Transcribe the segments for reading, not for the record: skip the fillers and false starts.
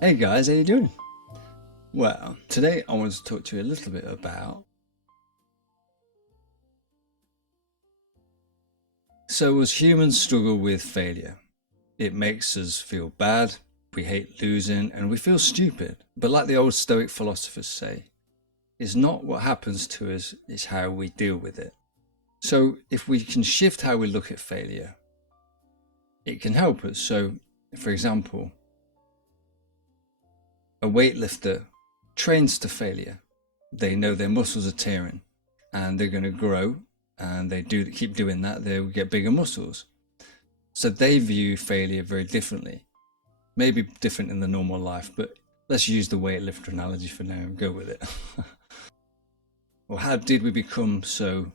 Hey guys, how you doing? Well, today I want to talk to you a little bit about. So, as humans struggle with failure, it makes us feel bad, we hate losing, and we feel stupid. But, like the old Stoic philosophers say, it's not what happens to us, it's how we deal with it. So, if we can shift how we look at failure, it can help us. So, for example, a weightlifter trains to failure. They know their muscles are tearing and they're going to grow, and they do keep doing that, they'll get bigger muscles. So they view failure very differently, maybe different in the normal life, but let's use the weightlifter analogy for now and go with it. Well, how did we become so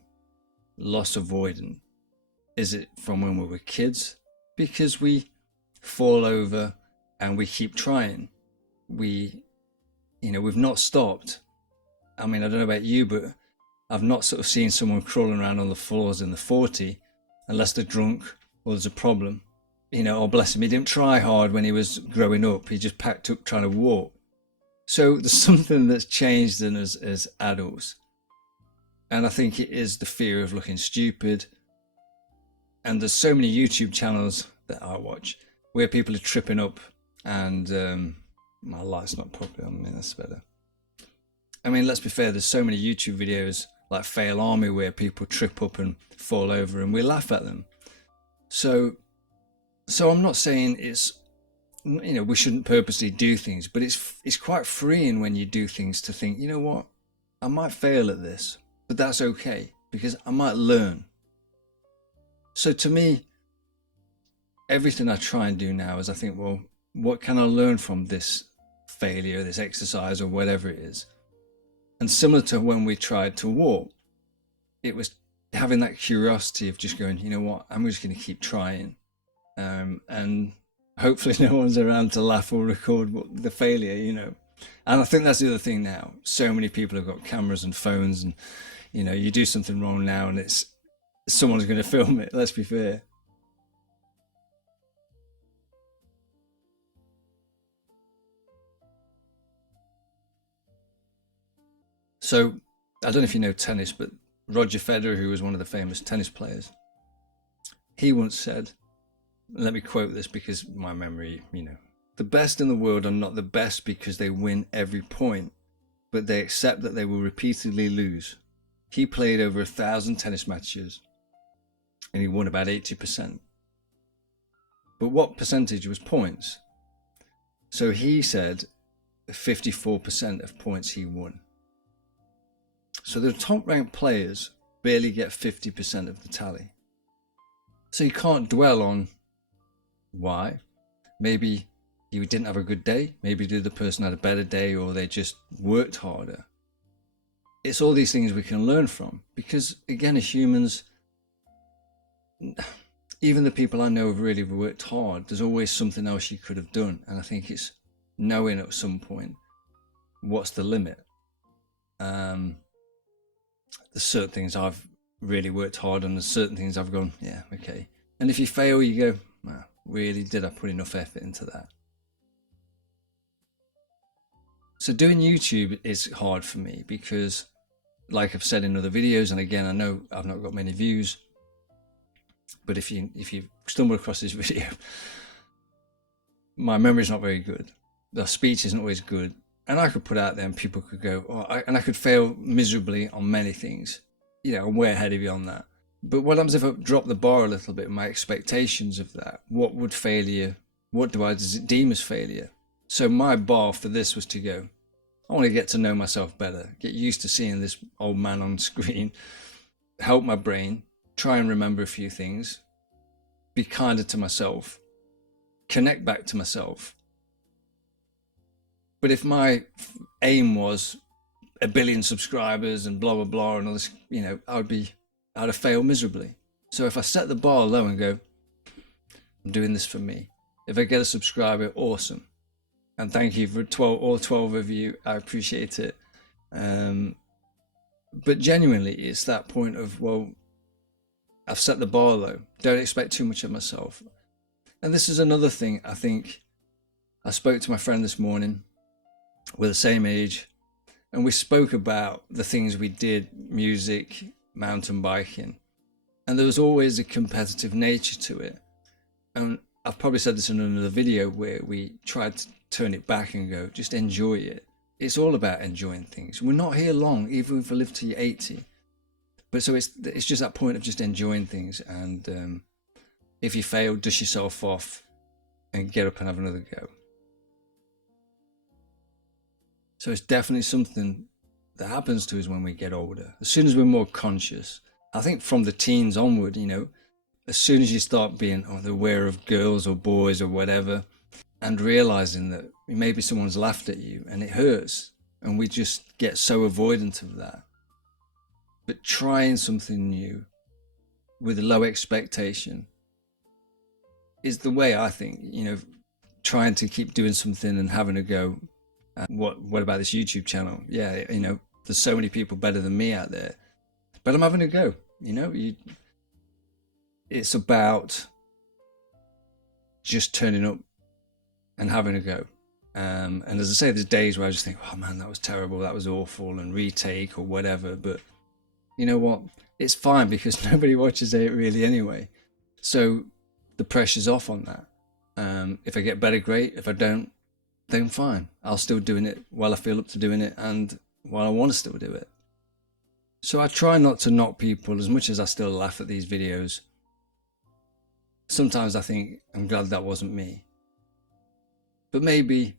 loss avoidant? Is it from when we were kids? Because we fall over and we keep trying. We've not stopped. I mean, I don't know about you, but I've not sort of seen someone crawling around on the floors in the 40 unless they're drunk or there's a problem. Oh, bless him, he didn't try hard when he was growing up. He just packed up trying to walk. So there's something that's changed in us as adults. And I think it is the fear of looking stupid. And there's so many YouTube channels that I watch where people are tripping up and my light's not properly on me, that's better. I mean, let's be fair, there's so many YouTube videos like Fail Army where people trip up and fall over and we laugh at them. So I'm not saying it's, we shouldn't purposely do things, but it's quite freeing when you do things to think, you know what, I might fail at this, but that's okay because I might learn. So to me, everything I try and do now is I think, well, what can I learn from this failure, this exercise or whatever it is? And similar to when we tried to walk, it was having that curiosity of just going, you know what, I'm just going to keep trying. And hopefully no one's around to laugh or record the failure. And I think that's the other thing now. So many people have got cameras and phones and, you do something wrong now and it's someone's going to film it, let's be fair. So I don't know if you know tennis, but Roger Federer, who was one of the famous tennis players, he once said, let me quote this because my memory, the best in the world are not the best because they win every point, but they accept that they will repeatedly lose. He played over 1,000 tennis matches and he won about 80%. But what percentage was points? So he said 54% of points he won. So the top ranked players barely get 50% of the tally. So you can't dwell on why. Maybe you didn't have a good day. Maybe the other person had a better day or they just worked harder. It's all these things we can learn from because, again, as humans, even the people I know have really worked hard, there's always something else you could have done. And I think it's knowing at some point what's the limit. There's certain things I've really worked hard on, there's certain things I've gone, yeah, okay. And if you fail, you go, wow, really, did I put enough effort into that? So doing YouTube is hard for me because, like I've said in other videos, and again, I know I've not got many views, but if you stumble across this video, my memory's not very good. The speech isn't always good. And I could put out there and people could go, and I could fail miserably on many things. I'm way ahead of you on that. But what happens if I drop the bar a little bit, my expectations of that? What do I deem as failure? So my bar for this was to go, I want to get to know myself better, get used to seeing this old man on screen, help my brain, try and remember a few things, be kinder to myself, connect back to myself. But if my aim was 1 billion subscribers and blah, blah, blah, and all this, I'd have failed miserably. So if I set the bar low and go, I'm doing this for me. If I get a subscriber, awesome. And thank you for all 12 of you. I appreciate it. But genuinely, it's that point of, well, I've set the bar low. Don't expect too much of myself. And this is another thing I think I spoke to my friend this morning. We're the same age, and we spoke about the things we did, music, mountain biking, and there was always a competitive nature to it. And I've probably said this in another video where we tried to turn it back and go, just enjoy it. It's all about enjoying things. We're not here long, even if we live to 80. But so it's just that point of just enjoying things. And if you fail, dust yourself off and get up and have another go. So it's definitely something that happens to us when we get older. As soon as we're more conscious, I think from the teens onward, you know, as soon as you start being aware of girls or boys or whatever, and realizing that maybe someone's laughed at you and it hurts, and we just get so avoidant of that. But trying something new with a low expectation is the way, I think, you know, trying to keep doing something and having a go. What about this YouTube channel? Yeah, you know, there's so many people better than me out there, but I'm having a go. You know, it's about just turning up and having a go. And as I say, there's days where I just think, oh man, that was terrible, that was awful, and retake or whatever. But you know what? It's fine because nobody watches it really anyway. So the pressure's off on that. If I get better, great. If I don't, then fine. I'll still doing it while I feel up to doing it and while I want to still do it. So I try not to knock people as much as I still laugh at these videos. Sometimes I think I'm glad that wasn't me. But maybe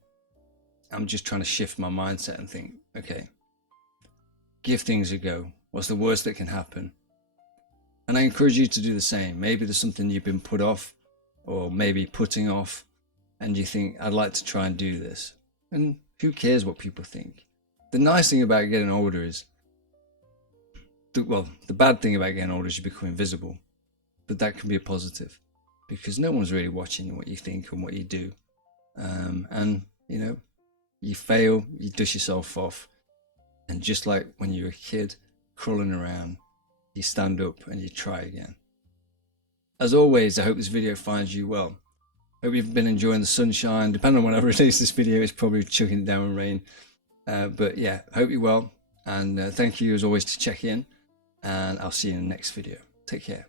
I'm just trying to shift my mindset and think, okay, give things a go. What's the worst that can happen? And I encourage you to do the same. Maybe there's something you've been put off or maybe putting off, and you think, I'd like to try and do this. And who cares what people think? The nice thing about getting older is, the bad thing about getting older is you become invisible. But that can be a positive because no one's really watching what you think and what you do. And, you know, you fail, you dust yourself off. And just like when you're a kid crawling around, you stand up and you try again. As always, I hope this video finds you well. Hope you've been enjoying the sunshine. Depending on when I release this video, it's probably chucking it down in rain. But yeah, hope you're well. And thank you as always to check in. And I'll see you in the next video. Take care.